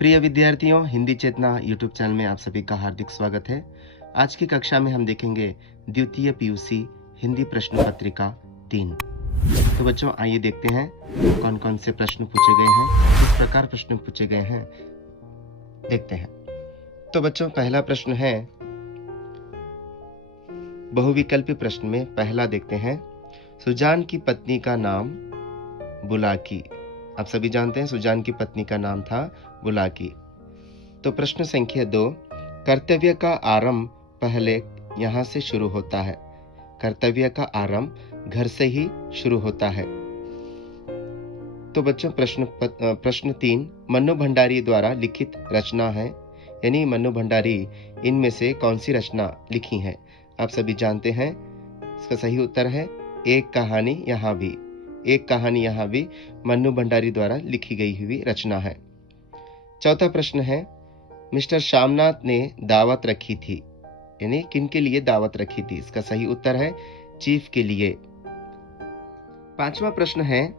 प्रिय विद्यार्थियों, हिंदी चेतना YouTube channel में आप सभी का हार्दिक स्वागत है। आज की कक्षा में हम देखेंगे द्वितीय पीयूसी हिंदी प्रश्न पत्रिका 3। तो बच्चों, आइए देखते हैं कौन कौन से प्रश्न पूछे गए हैं, किस प्रकार प्रश्न पूछे गए हैं, देखते हैं। तो बच्चों, पहला प्रश्न है बहुविकल्पी प्रश्न में पहला देखते हैं। सुजान की पत्नी का नाम बुलाकी। आप सभी जानते हैं सुजान की पत्नी का नाम था बुलाकी। तो प्रश्न संख्या 2, कर्तव्य का आरंभ पहले यहाँ से शुरू होता है। कर्तव्य का आरंभ घर से ही शुरू होता है। तो बच्चों, प्रश्न 3, मन्नू भंडारी द्वारा लिखित रचना है, यानी मन्नू भंडारी इनमें से कौन सी रचना लिखी है। आप सभी जानते हैं इसका सही उत्तर है एक कहानी यहाँ भी। एक कहानी यहाँ भी मन्नू भंडारी द्वारा लिखी गई हुई रचना है। चौथा प्रश्न है, मिस्टर श्यामनाथ ने दावत रखी थी, यानी किन के लिए दावत रखी थी। इसका सही उत्तर है चीफ के लिए। पांचवा प्रश्न है,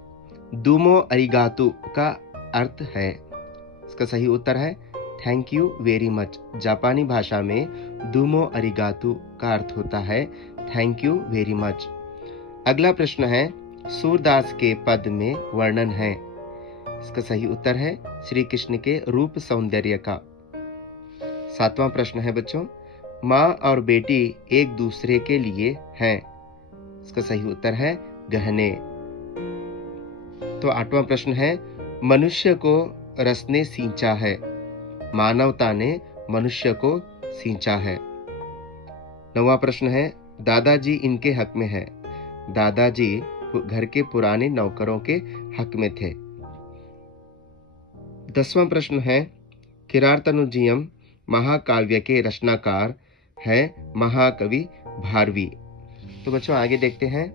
दूमो अरिगातो का अर्थ है। इसका सही उत्तर है थैंक यू वेरी मच। जापानी भाषा में दूमो अरिगातो का अर्थ होता है थैंक यू वेरी मच। अगला प्रश्न है, सूरदास के पद में वर्णन है। इसका सही उत्तर है श्री कृष्ण के रूप सौंदर्य का। सातवां प्रश्न है बच्चों, माँ और बेटी एक दूसरे के लिए हैं। इसका सही उत्तर है गहने। तो आठवां प्रश्न है, मनुष्य को रस ने सींचा है। मानवता ने मनुष्य को सींचा है। नौवां प्रश्न है, दादाजी इनके हक में है। दादाजी घर के पुराने नौकरों के हक में थे। 10वां प्रश्न है, किरातार्जुनीयम महाकाव्य के रचनाकार है महाकवि भारवी। तो बच्चों, आगे देखते हैं।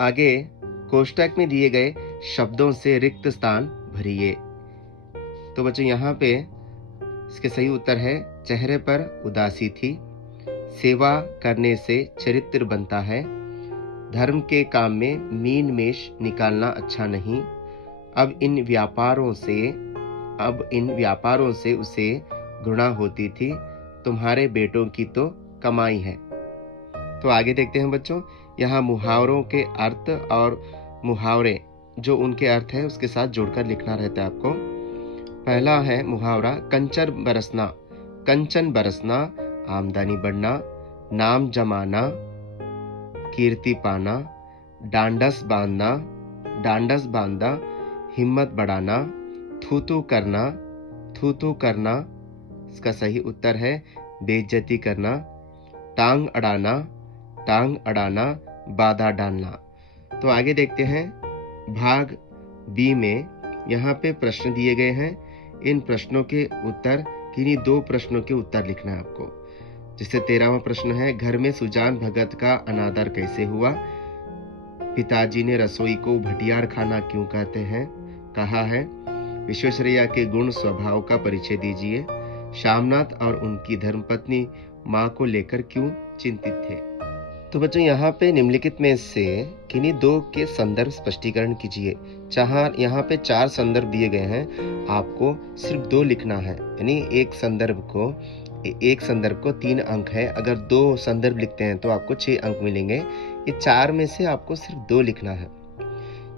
आगे कोष्टक में दिए गए शब्दों से रिक्त स्थान भरिए। तो बच्चों, यहाँ पे इसके सही उत्तर है चेहरे पर उदासी थी, सेवा करने से चरित्र बनता है, धर्म के काम में मीन मेष निकालना अच्छा नहीं, अब इन व्यापारों से उसे घृणा होती थी, तुम्हारे बेटों की तो कमाई है। तो आगे देखते हैं बच्चों, यहाँ मुहावरों के अर्थ और मुहावरे जो उनके अर्थ है उसके साथ जोड़कर लिखना रहता है आपको। पहला है मुहावरा कंचन बरसना, आमदनी बढ़ना, नाम जमाना, कीर्ति पाना, डांडस बांधना, हिम्मत बढ़ाना, थू करना। इसका सही उत्तर है बेइज्जती करना, टांग अड़ाना, बाधा डालना। तो आगे देखते हैं, भाग बी में यहाँ पे प्रश्न दिए गए हैं। इन प्रश्नों के उत्तर, किन्हीं 2 प्रश्नों के उत्तर लिखना है आपको। जिससे 13वां प्रश्न है, घर में सुजान भगत का अनादर कैसे हुआ। पिताजी ने रसोई को भटियार खाना क्यों कहते हैं, कहा है। विश्वेश्वरैया के गुण स्वभाव का परिचय दीजिए। श्यामनाथ और उनकी धर्मपत्नी माँ को लेकर क्यों चिंतित थे। तो बच्चों, यहाँ पे निम्नलिखित में से किन्हीं 2 के संदर्भ स्पष्टीकरण कीजिए। यहाँ पे 4 संदर्भ दिए गए हैं, आपको सिर्फ 2 लिखना है, यानी एक संदर्भ को 3 अंक है। अगर 2 संदर्भ लिखते हैं तो आपको 6 अंक मिलेंगे। ये 4 में से आपको सिर्फ 2 लिखना है।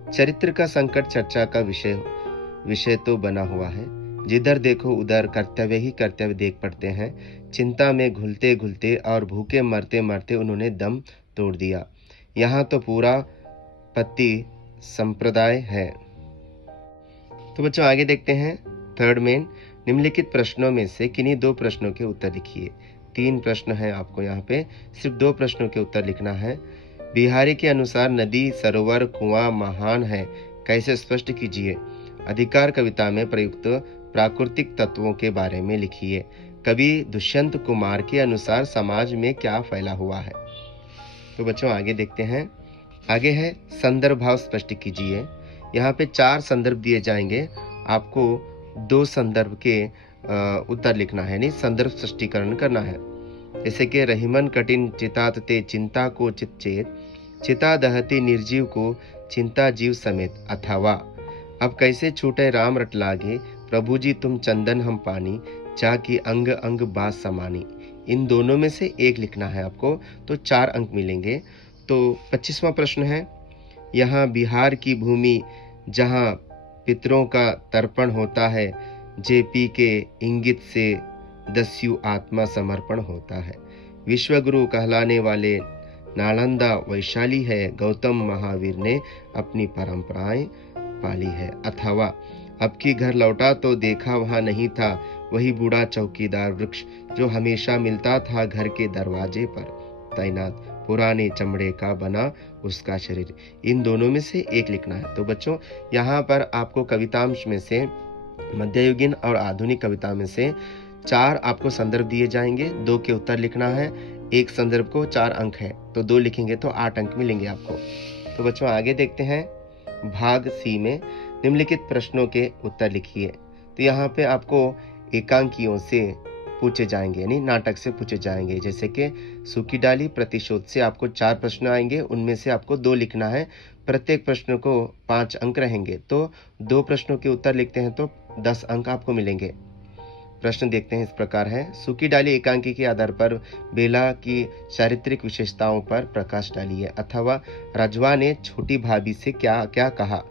चरित्र का संकट चर्चा का विषय तो बना हुआ है। जिधर देखो उधर कर्तव्य ही कर्तव्य देख पड़ते हैं। चिंता में घुलते और भूखे मरते मरते उन्होंने दम तोड़ दिया। यहाँ तो पूरा पति संप्रदाय है। तो बच्चों, आगे देखते हैं। थर्ड मेन, निम्नलिखित प्रश्नों में से किन्हीं 2 प्रश्नों के उत्तर लिखिए। 3 प्रश्न है, आपको यहाँ पे सिर्फ 2 प्रश्नों के उत्तर लिखना है। बिहारी के अनुसार नदी, सरोवर, कुआं महान है, कैसे स्पष्ट कीजिए। अधिकार कविता में प्रयुक्त प्राकृतिक तत्वों के बारे में लिखिए। कवि दुष्यंत कुमार के अनुसार समाज में क्या फैला हुआ है। तो बच्चों, आगे देखते हैं। आगे है संदर्भ भाव स्पष्ट कीजिए। यहाँ पे 4 संदर्भ दिए जाएंगे, आपको 2 संदर्भ के उत्तर लिखना है, नहीं संदर्भ स्पष्टीकरण करना है। जैसे कि रहीमन कठिन चिताते चिंता को चितचेत, चिता दहती निर्जीव को चिंता जीव समेत, अथवा अब कैसे छूटे राम रट लागे, प्रभु जी तुम चंदन हम पानी, जा की अंग अंग बात समानी। इन दोनों में से एक लिखना है आपको, तो 4 अंक मिलेंगे। तो 25वां प्रश्न है, यहाँ बिहार की भूमि जहाँ पितरों का तर्पण होता है, जेपी के इंगित से दस्यु आत्मा समर्पण होता है। विश्वगुरु कहलाने वाले नालंदा वैशाली है, गौतम महावीर ने अपनी परंपराएं पाली है। अथवा अब की घर लौटा तो देखा वहां नहीं था वही बूढ़ा चौकीदार वृक्ष, जो हमेशा मिलता था घर के दरवाजे पर तैनात, पुराने चमड़े का बना उसका शरीर। इन दोनों में से एक लिखना है। तो बच्चों यहाँ पर आपको कवितांश में से, मध्ययुगीन और आधुनिक कविता में से 4 आपको संदर्भ दिए जाएंगे, 2 के उत्तर लिखना है। एक संदर्भ को 4 अंक है, तो 2 लिखेंगे तो 8 अंक मिलेंगे आपको। तो बच्चों आगे देखते हैं, भाग सी में निम्नलिखित प्रश्नों के उत्तर लिखिए। तो यहाँ पे आपको एकांकियों से पूछे जाएंगे, यानी नाटक से पूछे जाएंगे। जैसे कि सूखी डाली प्रतिशोध से आपको 4 प्रश्न आएंगे, उनमें से आपको 2 लिखना है। प्रत्येक प्रश्न को 5 अंक रहेंगे, तो 2 प्रश्नों के उत्तर लिखते हैं तो 10 अंक आपको मिलेंगे। प्रश्न देखते हैं, इस प्रकार है। सूखी डाली एकांकी के आधार पर बेला की चारित्रिक विशेषताओं पर प्रकाश डालिए। अथवा रजवा ने छोटी भाभी से क्या क्या कहा।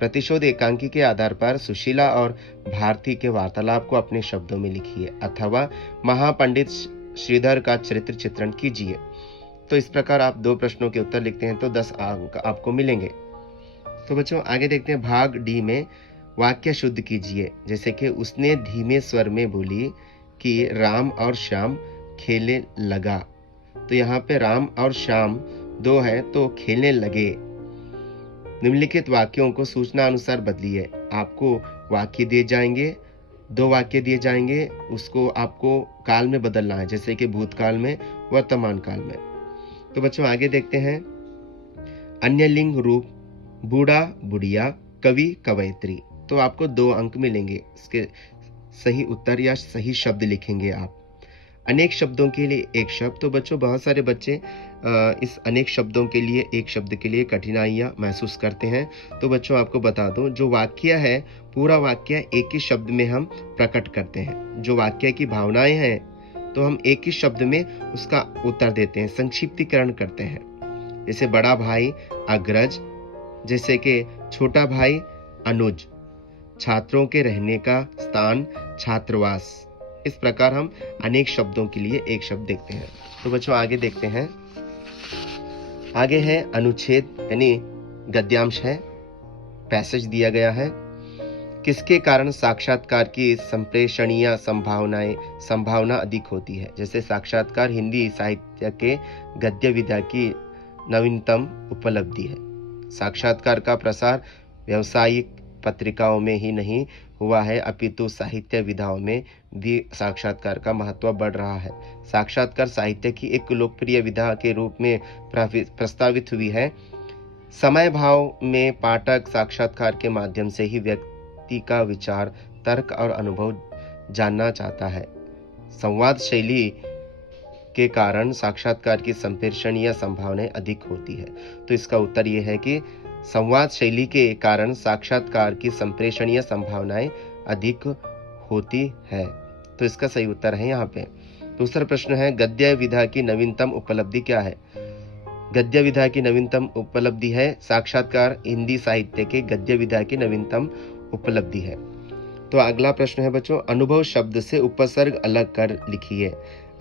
प्रतिशोध एकांकी के आधार पर सुशीला और भारती के वार्तालाप को अपने शब्दों में लिखिए। अथवा महापंडित श्रीधर का चरित्र चित्रण कीजिए। तो इस प्रकार आप 2 प्रश्नों के उत्तर लिखते हैं तो 10 अंक आपको मिलेंगे। तो बच्चों आगे देखते हैं, भाग डी में वाक्य शुद्ध कीजिए। जैसे कि उसने धीमे स्वर में बोली कि राम और श्याम खेलने लगा। तो यहाँ पे राम और श्याम 2 है, तो खेलने लगे। निम्नलिखित वाक्यों को सूचना अनुसार बदलिए। आपको वाक्य दिए जाएंगे, 2 वाक्य दिए जाएंगे, उसको आपको काल में बदलना है, जैसे कि भूतकाल में, वर्तमान काल में। तो बच्चों आगे देखते हैं, अन्य लिंग रूप बूढ़ा बुढ़िया, कवि कवयित्री। तो आपको 2 अंक मिलेंगे। इसके सही उत्तर या सही शब्द लिखेंगे आप। अनेक शब्दों के लिए एक शब्द। तो बच्चों बहुत सारे बच्चे इस अनेक शब्दों के लिए एक शब्द के लिए कठिनाइयां महसूस करते हैं। तो बच्चों आपको बता दूं, जो वाक्य है पूरा वाक्य एक ही शब्द में हम प्रकट करते हैं। जो वाक्य की भावनाएं हैं तो हम एक ही शब्द में उसका उत्तर देते हैं, संक्षिप्तीकरण करते हैं। जैसे बड़ा भाई अग्रज, जैसे कि छोटा भाई अनुज, छात्रों के रहने का स्थान छात्रावास। इस प्रकार हम अनेक शब्दों के लिए एक शब्द देखते हैं। तो बच्चों आगे देखते हैं, आगे है अनुच्छेद यानी गद्यांश है, पैसेज दिया गया है। किसके कारण साक्षात्कार की संप्रेषणीय संभावना अधिक होती है। जैसे साक्षात्कार हिंदी साहित्य के गद्य विधा की नवीनतम उपलब्धि है। साक्षात्कार का प्रसार व्यावसायिक पत्रिकाओं में ही नहीं हुआ है, अपितु साहित्य विधाओं में भी साक्षात्कार का महत्व बढ़ रहा है। साक्षात्कार साहित्य की एक लोकप्रिय विधा के रूप में प्रस्तावित हुई है। समय भाव में पाठक साक्षात्कार के माध्यम से ही व्यक्ति का विचार, तर्क और अनुभव जानना चाहता है। संवाद शैली के कारण साक्षात्कार की संप्रेषणीय संभावनाएं अधिक होती है। तो इसका उत्तर यह है कि संवाद शैली के कारण साक्षात्कार की संप्रेषणीय संभावनाएं अधिक होती है। तो इसका सही उत्तर है यहाँ पे। दूसरा प्रश्न है, गद्य विधा की नवीनतम उपलब्धि क्या है। गद्य विधा की नवीनतम उपलब्धि है साक्षात्कार हिंदी साहित्य के गद्य विधा की नवीनतम उपलब्धि है। तो अगला प्रश्न है बच्चों, अनुभव शब्द से उपसर्ग अलग कर लिखिए।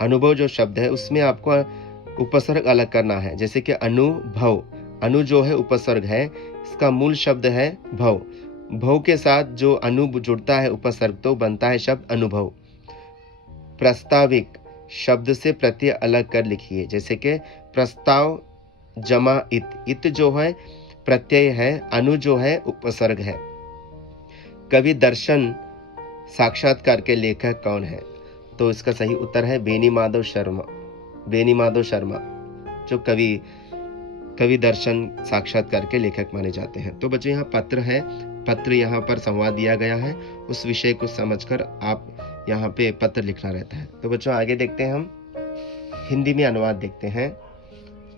अनुभव जो शब्द है उसमें आपको उपसर्ग अलग करना है। जैसे कि अनुभव, अनु जो है उपसर्ग है, इसका मूल शब्द है भव। भव के साथ जो अनु जुड़ता है उपसर्ग तो बनता है शब्द अनुभव। प्रस्ताविक शब्द से प्रत्यय अलग कर लिखिए। जैसे कि प्रस्ताव जमा इत, इत जो है प्रत्यय है, अनु जो है उपसर्ग है। कवि दर्शन साक्षात्कार के लेखक कौन है। तो इसका सही उत्तर है बेनी माधव शर्मा। बेनी माधव शर्मा जो कवि दर्शन साक्षात्कार के लेखक माने जाते हैं। तो बच्चों यहाँ पत्र है, पत्र यहाँ पर संवाद दिया गया है, उस विषय को समझकर आप यहाँ पे पत्र लिखना रहता है। तो बच्चों आगे देखते हैं, हम हिंदी में अनुवाद देखते हैं।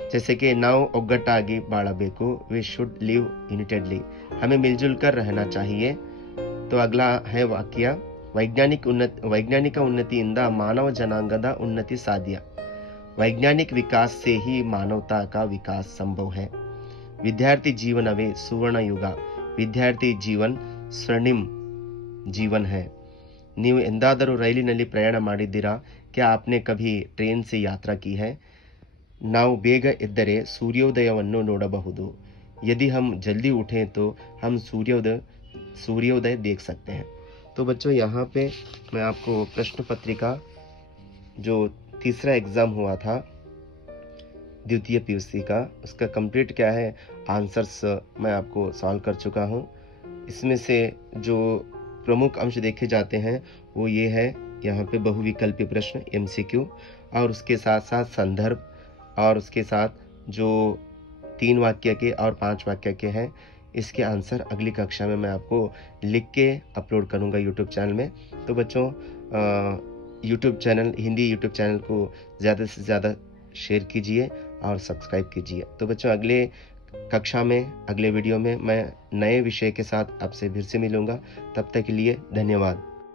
जैसे कि नाउ ओगटागी बाड़ाबेको वी शुड लिव यूनिटेडली, हमें मिलजुल कर रहना चाहिए। तो अगला है वाक्य, वैज्ञानिक उन्नतिಯಿಂದ मानव जनांगದ उन्नति साध्य। वैज्ञानिक विकास से ही मानवता का विकास संभव है। विद्यार्थी जीवनवे सुवर्ण युग। विद्यार्थी जीवन स्वर्णिम जीवन है। ನೀವು ಎಂದಾದರೂ ರೈಲಿನಲ್ಲಿ ಪ್ರಯಾಣ ಮಾಡಿದ್ದೀರಾ? क्या आपने कभी ट्रेन से यात्रा की है? ನಾವು ಬೇಗ ಎದ್ದರೆ ಸೂರ್ಯೋದಯವನ್ನು ನೋಡಬಹುದು। यदि हम जल्दी उठें तो हम सूर्योदय देख सकते हैं। तो बच्चों यहाँ पे मैं आपको प्रश्न पत्रिका जो तीसरा एग्ज़ाम हुआ था द्वितीय पीयूसी का, उसका कंप्लीट क्या है आंसर्स मैं आपको सॉल्व कर चुका हूँ। इसमें से जो प्रमुख अंश देखे जाते हैं वो ये है, यहाँ पे बहुविकल्पी प्रश्न MCQ, और उसके साथ साथ संदर्भ, और उसके साथ जो 3 वाक्य के और 5 वाक्य के हैं, इसके आंसर अगली कक्षा में मैं आपको लिख के अपलोड करूँगा यूट्यूब चैनल में। तो बच्चों YouTube channel, Hindi YouTube channel को ज़्यादा से ज़्यादा शेयर कीजिए और सब्सक्राइब कीजिए। तो बच्चों अगले कक्षा में, अगले वीडियो में मैं नए विषय के साथ आपसे फिर से मिलूँगा। तब तक के लिए धन्यवाद।